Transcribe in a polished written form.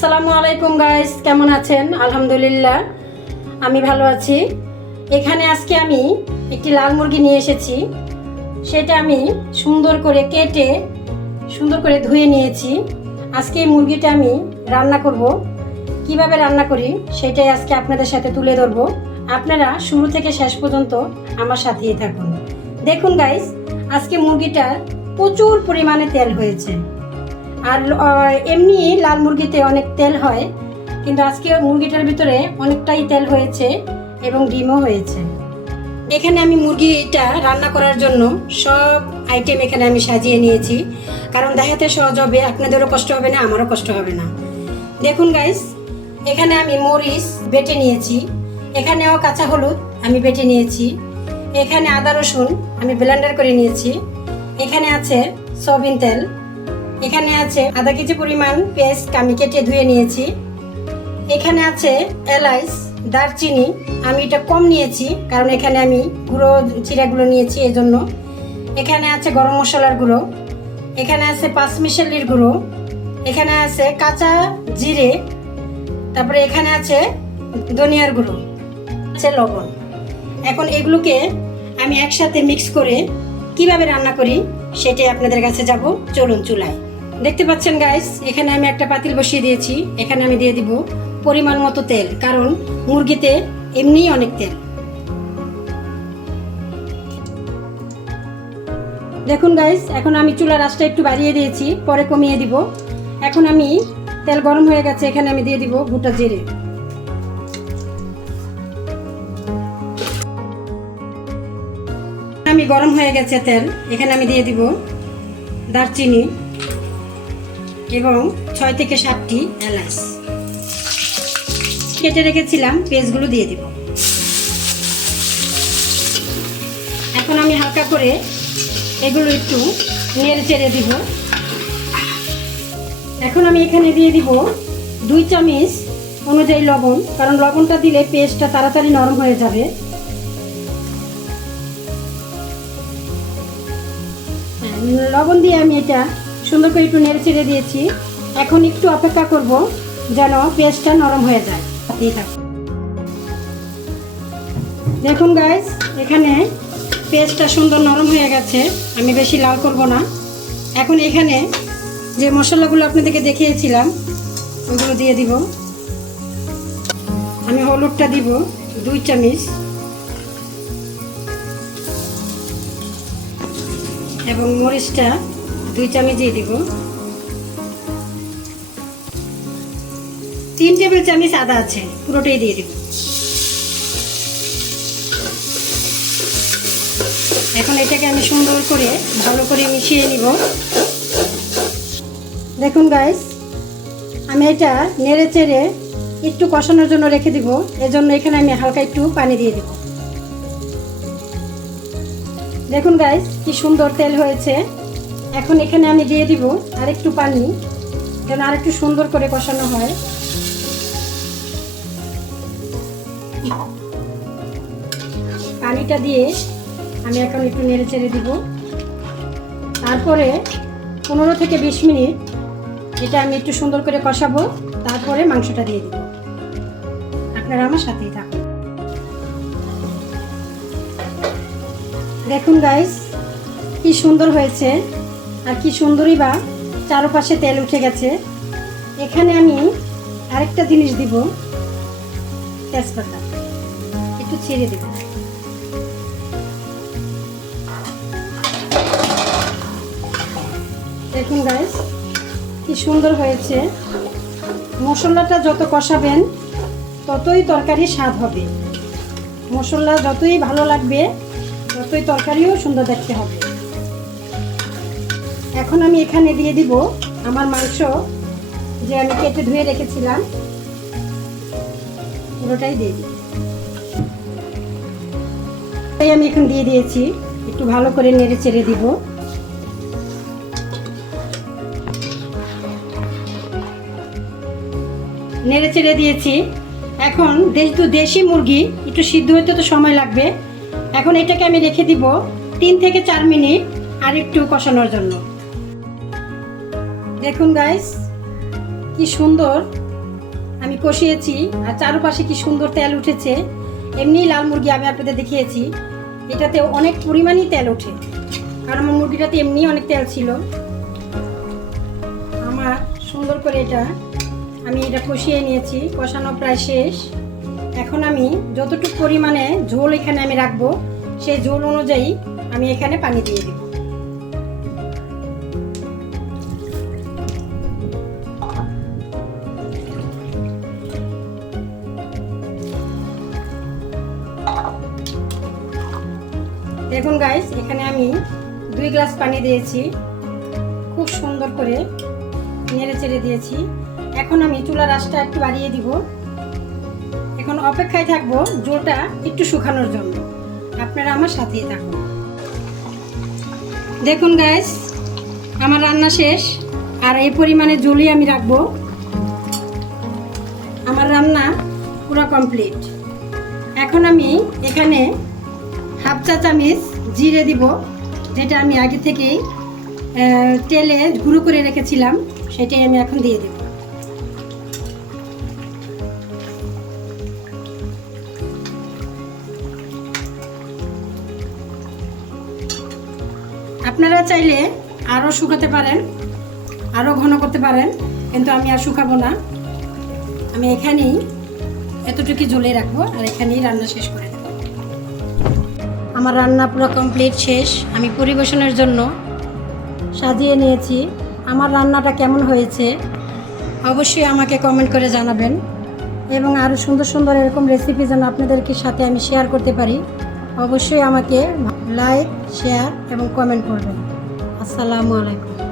আসসালামু আলাইকুম গাইস, কেমন আছেন? আলহামদুলিল্লাহ আমি ভালো আছি। এখানে আজকে আমি একটি লাল মুরগি নিয়ে এসেছি। সেটা আমি সুন্দর করে কেটে সুন্দর করে ধুয়ে নিয়েছি। আজকে এই মুরগিটা আমি রান্না করব। কিভাবে রান্না করি সেটাই আজকে আপনাদের সাথে তুলে ধরবো। আপনারা শুরু থেকে শেষ পর্যন্ত আমার সাথেই থাকুন। দেখুন গাইস, আজকে মুরগিটার প্রচুর পরিমাণে তেল হয়েছে। আর এমনি লাল মুরগিতে অনেক তেল হয়, কিন্তু আজকে মুরগিটার ভিতরে অনেকটাই তেল হয়েছে এবং ডিমও হয়েছে। এখানে আমি মুরগিটা রান্না করার জন্য সব আইটেম এখানে আমি সাজিয়ে নিয়েছি, কারণ দেখাতে সহজ হবে, আপনাদেরও কষ্ট হবে না, আমারও কষ্ট হবে না। দেখুন গাইস, এখানে আমি মরিচ বেটে নিয়েছি, এখানেও কাঁচা হলুদ আমি বেটে নিয়েছি, এখানে আদা রসুন আমি ব্লেন্ডার করে নিয়েছি, এখানে আছে সয়াবিন তেল, এখানে আছে আধা কেজি পরিমাণ পেস্ট আমি কেটে ধুয়ে নিয়েছি, এখানে আছে এলাচ, দারচিনি আমি এটা কম নিয়েছি কারণ এখানে আমি গুঁড়ো চিড়াগুলো নিয়েছি এই জন্য। এখানে আছে গরম মশলার গুঁড়ো, এখানে আছে পাঁচমিশালির গুঁড়ো, এখানে আছে কাঁচা জিরে, তারপরে এখানে আছে ধনিয়ার গুঁড়ো, আছে লবণ। এখন এগুলোকে আমি একসাথে মিক্স করে কিভাবে রান্না করি সেটাই আপনাদের কাছে যাব। চলুন চুলায়। দেখতে পাচ্ছেন গাইস, এখানে আমি একটা পাতিল বসিয়ে দিয়েছি। এখানে আমি দিয়ে দিব পরিমাণ মতো তেল, কারণ মুরগিতে এমনিই অনেক তেল। দেখুন গাইস, এখন আমি চুলার আঁচটা একটু বাড়িয়ে দিয়েছি, পরে কমিয়ে দিব। এখন আমি তেল গরম হয়ে গেছে, এখানে আমি দিয়ে দিব গোটা জিরে, আমি গরম হয়ে গেছে তেল, এখানে আমি দিয়ে দিব দারচিনি এবং 6 থেকে 7টি এলাচ কেটে রেখেছিলাম, পেস্টগুলো দিয়ে দিব। এখন আমি হালকা করে এগুলো একটু নেড়ে চেড়ে দিব। এখন আমি এখানে দিয়ে দিব 2 চামচ অনুযায়ী লবণ, কারণ লবণটা দিলে পেস্টটা তাড়াতাড়ি নরম হয়ে যাবে। লবণ দিয়ে আমি এটা সুন্দর করে একটু নেড়ে চেড়ে দিয়েছি। এখন একটু অপেক্ষা করব যেন পেস্টটা নরম হয়ে যায়। দেখুন গাইস, এখানে পেস্টটা সুন্দর নরম হয়ে গেছে, আমি বেশি লাল করব না। এখন এখানে যে মশলাগুলো আপনাদেরকে দেখিয়েছিলাম ওগুলো দিয়ে দিব। আমি হলুদটা দিব 2 চামচ এবং মরিচটা 2 চামচ দিয়ে দিব। 3 টেবিল চামচ আদা আছে, পুরোটাই দিয়ে দিব। এখন এটাকে আমি সুন্দর করে ভালো করে মিশিয়ে নিব। দেখুন গাইস, আমি এটা নেড়ে চেড়ে একটু কষানোর জন্য রেখে দিব, এজন্য এখানে আমি হালকা একটু পানি দিয়ে দিব। দেখুন গাইস, কি সুন্দর তেল হয়েছে। এখন এখানে আমি দিয়ে দিব আরেকটু পানি, যেন আরেকটু সুন্দর করে কষানো হয়। পানিটা দিয়ে আমি এখন একটু নেড়ে চেড়ে দিব। তারপরে 15 থেকে 20 মিনিট এটা আমি একটু সুন্দর করে কষাবো, তারপরে মাংসটা দিয়ে দিব। আপনারা আমার সাথেই থাকুন। দেখুন গাইস, কি সুন্দর হয়েছে, আর কি সুন্দরই বা চারপাশে তেল উঠে গেছে। এখানে আমি আরেকটা জিনিস দিব, তেজপাতা একটু ছিঁড়ে দেব। দেখুন গাইস, কি সুন্দর হয়েছে। মশলাটা যত কষাবেন ততই তরকারির স্বাদ হবে, মশলা যতই ভালো লাগবে ততই তরকারিও সুন্দর দেখতে হবে। এখন আমি এখানে দিয়ে দিব আমার মাংস, যে আমি কেটে ধুয়ে রেখেছিলাম, পুরোটাই দিয়ে দিব। তাই আমি এখন দিয়ে দিয়েছি, একটু ভালো করে নেড়ে চেড়ে দিব। নেড়ে চেড়ে দিয়েছি। এখন যেহেতু দেশি মুরগি একটু সিদ্ধ হতে তো সময় লাগবে, এখন এটাকে আমি রেখে দিব 3 থেকে 4 মিনিট আর একটু কষানোর জন্য। দেখুন গাইস, কি সুন্দর আমি কষিয়েছি আর চারপাশে কি সুন্দর তেল উঠেছে। এমনি লাল মুরগি আমি আপনাদের দেখিয়েছি, এটাতে অনেক পরিমাণই তেল ওঠে, কারণ আমার মুরগিটাতে এমনি অনেক তেল ছিল। আমার সুন্দর করে আমি এটা কষিয়ে নিয়েছি, কষানো প্রায় শেষ। এখন আমি যতটুকু পরিমাণে ঝোল এখানে আমি রাখবো, সেই ঝোল অনুযায়ী আমি এখানে পানি দিয়ে দেব। দেখুন গাইস, এখানে আমি 2 গ্লাস পানি দিয়েছি, খুব সুন্দর করে নেড়ে চেড়ে দিয়েছি। এখন আমি চুলার আঁচটা একটু বাড়িয়ে দিব। এখন অপেক্ষায় থাকবো ঝোলটা একটু শুকানোর জন্য। আপনারা আমার সাথেই থাকুন। দেখুন গাইস, আমার রান্না শেষ, আর এই পরিমাণে ঝোলই আমি রাখবো। আমার রান্না পুরো কমপ্লিট। এখন আমি এখানে 1/2 চা চামচ জিরে দিব, যেটা আমি আগে থেকেই তেলে গুঁড়ো করে রেখেছিলাম, সেটাই আমি এখন দিয়ে দেব। আপনারা চাইলে আরও শুকাতে পারেন, আরও ঘন করতে পারেন, কিন্তু আমি আর শুকাবো না। আমি এখানেই এতটুকু ঝোলে রাখবো আর এখানেই রান্না শেষ করে দেব। আমার রান্না পুরো কমপ্লিট শেষ। আমি পরিবেশনের জন্য সাজিয়ে নিয়েছি। আমার রান্নাটা কেমন হয়েছে অবশ্যই আমাকে কমেন্ট করে জানাবেন, এবং আরও সুন্দর সুন্দর এরকম রেসিপি যেন আপনাদেরকে সাথে আমি শেয়ার করতে পারি, অবশ্যই আমাকে লাইক, শেয়ার এবং কমেন্ট করবেন। আসসালামু আলাইকুম।